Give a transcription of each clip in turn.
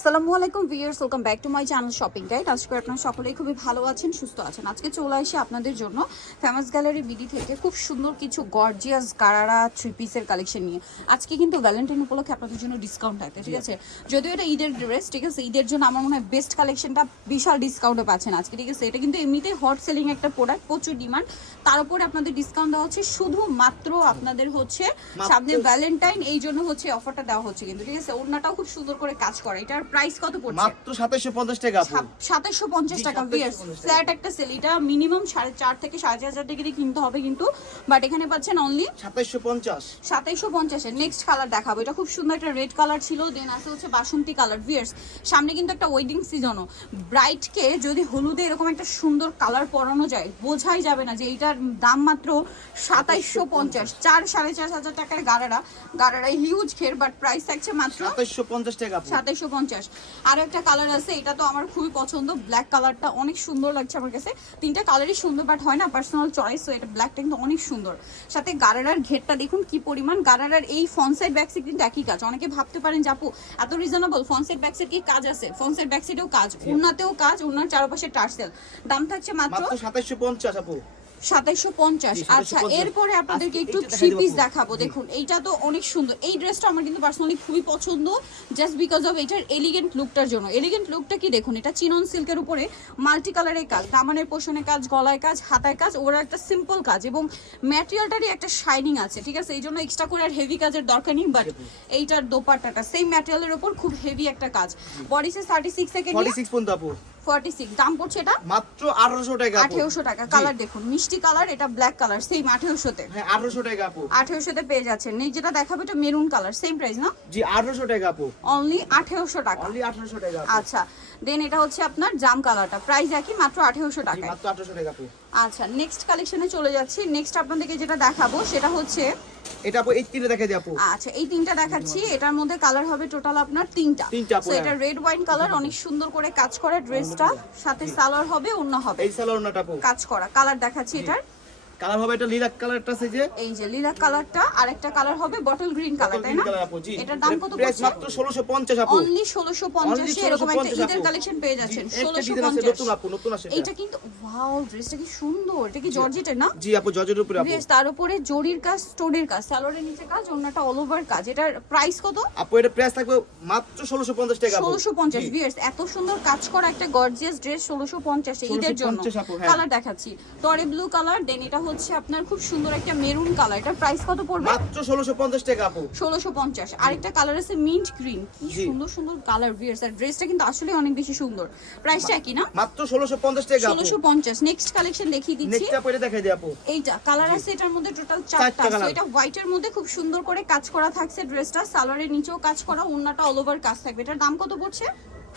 আসসালামু আলাইকুম viewers welcome back to my channel shopping guide. আজকে আপনারা সকলেই খুবই ভালো আছেন সুস্থ আছেন। আজকে চলে আসি আপনাদের জন্য ফেমাস গ্যালারি বিডি থেকে খুব সুন্দর কিছু গর্জিয়াস গারারা থ্রি পিসের কালেকশন নিয়ে। আজকে কিন্তু ভ্যালেন্টাইন উপলক্ষে আপনাদের জন্য ডিসকাউন্ট থাকে ঠিক আছে? যদিও এটা ঈদের ড্রেস ঠিক আছে? ঈদের জন্য আমার মনে হয় বেস্ট কালেকশনটা বিশাল ডিসকাউন্টে পাচ্ছেন আজকে ঠিক আছে? এটা কিন্তু এমনিতেই হট সেলিং একটা প্রোডাক্ট প্রচুর ডিমান্ড তার উপরে আপনাদের ডিসকাউন্ট দেওয়া হচ্ছে শুধুমাত্র আপনাদের হচ্ছে সামনে ভ্যালেন্টাইন এই জন্য হচ্ছে অফারটা দেওয়া হচ্ছে কিন্তু ঠিক আছে? ওড়নাটাও খুব সুন্দর করে কাজ করে। এটার প্রাইস কত পড়ছে? মাত্র সাতাইশো পঞ্চাশ টাকা আপু। সাতাশশো পঞ্চাশ জি, টাকা 2750 বিয়ার ফ্ল্যাট একটা সেল এটা মিনিমাম সাড়ে চার থেকে সাড়ে চার হাজার টাকা দিয়ে কিনতে হবে কিন্তু বাট এখানে পাচ্ছেন অনলি সাতাইশো পঞ্চাশ। সাতাইশশো পঞ্চাশের নেক্সট কালার দেখাবো। এটা খুব সুন্দর একটা রেড কালার ছিল দেন আছে হচ্ছে বাসন্তী কালার ভিয়ার্স সামনে কিন্তু একটা ওয়েডিং সিজনও ব্রাইটকে যদি হলুদে এরকম একটা সুন্দর কালার পরানো যায় বোঝাই যাবে না যে এইটার দাম মাত্র সাতাইশশো পঞ্চাশ। চার সাড়ে চার হাজার টাকার গাড়ারা গাড়ারা হিউজ খের বাট প্রাইস থাকছে মাত্র সাতাইশো পঞ্চাশ টাকা আপু। সাতাইশো পঞ্চাশ আরও একটা কালার আছে এটা তো আমার খুবই পছন্দ। ব্ল্যাক কালারটা অনেক সুন্দর লাগছে আমার কাছে। তিনটা কালারই সুন্দর বাট হয় না পার্সোনাল চয়েস তো এটা ব্ল্যাকটা কিন্তু অনেক সুন্দর। সাথে গারারার ঘেরটা দেখুন কি পরিমাণ। গারারার এই ফনসাইড ব্যাকসাইড কিন্তু একই কাজ। অনেকে ভাবতে পারেন জাপু এত রিজনেবল ফনসাইড ব্যাকসাইড কি কাজ আছে? ফনসাইড ব্যাকসাইডেও কাজ। উন্নাতেও কাজ উন্নার চারপাশে টার্সেল। দাম থাকছে মাত্র সাতাইশো পঞ্চাশ আপু। সাতাইশো পঞ্চাশ। 2750 আচ্ছা এরপরে আপনাদেরকে একটু থ্রি পিস দেখাবো। দেখুন এইটা তো অনেক সুন্দর। এই ড্রেসটা আমার কিন্তু পার্সোনালি খুবই পছন্দ জাস্ট বিকজ অফ এটার এলিগেন্ট লুকটার জন্য। এলিগেন্ট লুকটা কি দেখুন এটা চিনন সিল্কের উপরে মাল্টি কালারের কাজ দামানের পোষণে কাজ গলায় কাজ হাতায় কাজ ওরা একটা সিম্পল কাজ এবং ম্যাটেরিয়ালটারই একটা শাইনিং আছে ঠিক আছে? এই জন্য এক্সট্রা করে আর হেভি কাজের দরকার নেই বাট এইটার দোপাট্টাটা সেম ম্যাটেরিয়ালের উপর খুব হেভি একটা কাজ। বডি সাইজ থার্টি সিক্স থেকে ফর্টি সিক্স পর্যন্ত আপু ফর্টি সিক্স দাম পড়ছে এটা? মাত্র আঠারোশো টাকা আপু আঠেরোশো টাকা কালার দেখুন মিষ্টি কালার এটা ব্ল্যাক কালার সেম আঠেরোশোতে। হ্যাঁ আঠারোশো টাকা আপু আঠেরোশোতে পেয়ে যাচ্ছেন। নেই যেটা দেখাবো এটা মেরুন কালার সেম প্রাইস না? জি আঠারোশো টাকা আপু অনলি আঠেরোশো টাকা। অনলি আঠারোশো টাকা আচ্ছা দেন এটা হচ্ছে আপনার জাম কালারটা। প্রাইস একই মাত্র আঠেরোশো জি, টাকায়। মাত্র আঠারোশো টাকা আপু আচ্ছা নেক্সট কালেকশনে চলে যাচ্ছি। নেক্সট আপনাদেরকে যেটা দেখাবো সেটা হচ্ছে এটা আপু এই তিনটে দেখা দিই আপু। আচ্ছা এই তিনটা দেখাচ্ছি। এটার মধ্যে কালার হবে টোটাল আপনার তিনটা। তিনটা আপু, এটা রেড ওয়াইন কালার অনেক সুন্দর করে কাজ করা ড্রেসটা সাথে সালোয়ার হবে অন্য হবে। এই সালোয়ারটা আপু। কাজ করা কালার দেখাচ্ছি এটার। কালার হবে এটা লিলাক কালারটা আছে যে। এই যে লিলা কালারটা আর একটা কালার হবে বটল গ্রিন কালার তাই না? কালার এটার দাম কত প্রাইস মাত্র ষোলোশো পঞ্চাশ আপু। অনলি ষোলোশো Only পঞ্চাশে এরকম একটা ঈদের কালেকশন পেয়ে যাচ্ছেন জি, একটা ষোলোশো ডিজাইন আছে পঞ্চাশ। নতুন আপু নতুন আসে এইটা কিন্তু ওয়াও ড্রেসটা কি সুন্দর এটা কি জর্জেটের না? জি আপু জজের উপরে আপু। ড্রেস তার উপরে জরির কাজ স্টোনের কাজ স্যালোরের নিচে কাজ অন্যটা অল ওভার কাজ। এটার প্রাইস কত? আপু এটা প্রাইস থাকবে মাত্র ষোলোশো পঞ্চাশ টাকা আপু। ষোলোশো পঞ্চাশ জি। এত সুন্দর কাজ করা একটা গর্জিয়াস ড্রেস ষোলোশো পঞ্চাশে ঈদের জন্য। 1650 আপু, হ্যাঁ। কালার দেখাচ্ছি। টরে ব্লু কালার দেন এটা হচ্ছে আপনার খুব সুন্দর একটা মেরুন কালার। এটার প্রাইস কত পড়বে? মাত্র ষোলোশো পঞ্চাশ টাকা আপু। ষোলোশো পঞ্চাশ। আরেকটা কালার আছে মিন্ট গ্রিন কি সুন্দর সুন্দর কালার ভিয়ার্স আর ড্রেসটা কিন্তু আসলে অনেক বেশি সুন্দর। প্রাইসটা একই না? মাত্র ষোলোশো পঞ্চাশ টাকা আপু। ষোলোশো পঞ্চাশ। নেক্সট কালেকশন দেখিয়ে দিচ্ছি। নেক্সট আপু এটা দেখাই দিই আপু। এইটা কালার আছে এটার মধ্যে টোটাল চারটা। So, এটা হোয়াইটের মধ্যে খুব সুন্দর করে কাজ করা থাকছে ড্রেসটা সালোয়ারের নিচেও কাজ করা ওন্নাটা অল ওভার কাজ থাকবে। এটার দাম কত পড়ছে?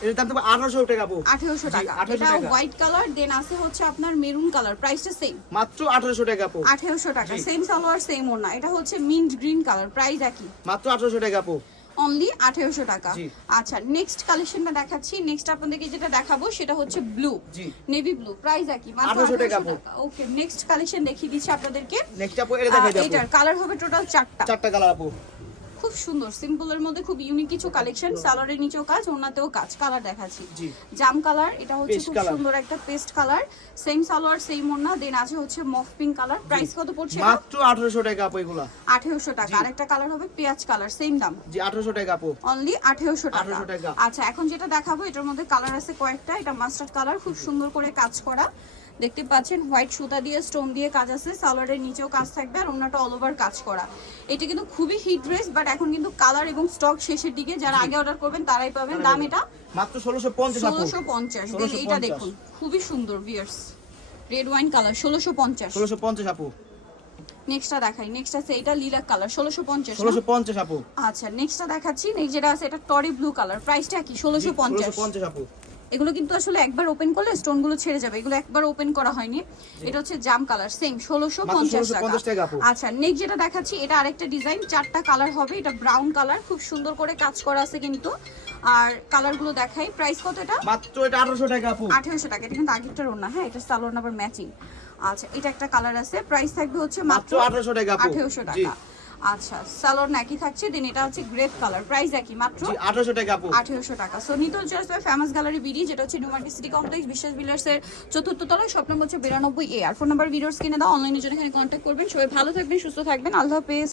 এটার দাম থাকবে আঠারোশো টাকা আপু আঠেরোশো জি, টাকা। 1800 এটা। হোয়াইট কালার দেন আছে হচ্ছে আপনার মেরুন কালার প্রাইসটা সেম মাত্র আঠারোশো টাকা আপু আঠেরোশো টাকা। সেম সালোয়ার সেম ওড়না। এটা হচ্ছে মিন্ট গ্রিন কালার প্রাইস একই। মাত্র আঠারোশো টাকা আপু অনলি আঠেরোশো টাকা। আচ্ছা নেক্সট কালেকশনটা দেখাচ্ছি। নেক্সট আপনাদেরকে যেটা দেখাবো সেটা হচ্ছে ব্লু নেভি ব্লু প্রাইস একই। মাত্র 1800 টাকা ওকে নেক্সট কালেকশন দেখিয়ে দিচ্ছি আপনাদেরকে। নেক্সট আপু এটা দেখাই দিই এটার কালার হবে টোটাল চারটা। চারটা কালার আপু। খুব সুন্দর। সিম্পলের মধ্যে খুব ইউনিক কিছু কালেকশন সালোয়ারের নিচেও কাজ ওনাতেও কাজ। কালার দেখাচ্ছি। জাম কালার এটা হচ্ছে খুব সুন্দর একটা paste colour same salwar same ওড়না দেন আছে হচ্ছে মফ পিঙ্ক কালার প্রাইস কত পড়ছে মাত্র আঠারোশো টাকা আপু এগুলা। আঠেরোশো টাকা। আরেকটা কালার হবে পেঁয়াজ কালার সেম দাম। জি আঠারোশো টাকা আপু। অনলি 1800 টাকা। আচ্ছা এখন যেটা দেখাবো এটার মধ্যে কালার আছে কয়েকটা। এটা মাস্টার্ড কালার খুব সুন্দর করে কাজ করা। দেখতে পাচ্ছেন হোয়াইট সুতা দিয়ে স্টোন দিয়ে কাজ আছে সালোয়ারের নিচেও কাজ থাকবে আর অন্যটা অল ওভার কাজ করা। এটা কিন্তু খুবই হিট ড্রেস বাট এখন কিন্তু কালার এবং স্টক শেষের দিকে যারা আগে অর্ডার করবেন তারাই পাবেন। দাম এটা মাত্র ষোলোশো পঞ্চাশ ষোলোশো পঞ্চাশ। এইটা দেখুন খুবই সুন্দর ভিয়ার্স রেড ওয়াইন কালার ষোলোশো পঞ্চাশ। ষোলোশো পঞ্চাশ আপু। নেক্সটটা দেখাই নেক্সট আছে এটা লিলাক কালার ষোলোশো পঞ্চাশ ষোলোশো পঞ্চাশ আপু। আচ্ছা নেক্সটটা দেখাচ্ছি নেক্সট যেটা আছে এটা টরি ব্লু কালার প্রাইসটা কি? ষোলোশো পঞ্চাশ। ষোলোশো পঞ্চাশ আপু। এগুলো কিন্তু আসলে একবার ওপেন করলে স্টোনগুলো ছেড়ে যাবে। এগুলো একবার ওপেন করা হয়নি। এটা হচ্ছে জাম কালার সেম ষোলোশো পঞ্চাশ টাকা। আচ্ছা নেক্সট যেটা দেখাচ্ছি এটা আরেকটা ডিজাইন চারটা কালার হবে। এটা ব্রাউন কালার খুব সুন্দর করে কাজ করা আছে কিন্তু। আর কালারগুলো দেখাই প্রাইস কত এটা? মাত্র এটা আঠারোশো টাকা আপু। আঠেরোশো টাকা এটা কিন্তু আগেরটার ওনা হ্যাঁ? এটা সালোয়ার নাম্বার ম্যাচিং আচ্ছা এটা একটা কালার আছে। প্রাইস থাকবে হচ্ছে মাত্র মাত্র 1800 টাকা আপু। আঠেরোশো। টাকা। আচ্ছা সালোয়ার নাকি থাকছে দেন এটা হচ্ছে গ্রেপ কালার প্রাইস একই মাত্র জি আঠারোশো টাকা আপু। আঠেরোশো টাকা। সো নিতল চয়েস ফেমাস গ্যালারি বিডি যেটা হচ্ছে নিউ মার্কেট সিটি কমপ্লেক্স বিশ্বাস বিল্ডার্সের চতুর্থ তলায় স্বপ্ন হচ্ছে বিরানব্বই এ আর ফোন নাম্বার ভিডিওস কিনে দাও অনলাইনে জন্য এখানে কন্ট্যাক্ট করবেন। সবাই ভালো থাকবেন সুস্থ থাকবেন। আল্লাহ হাফেজ।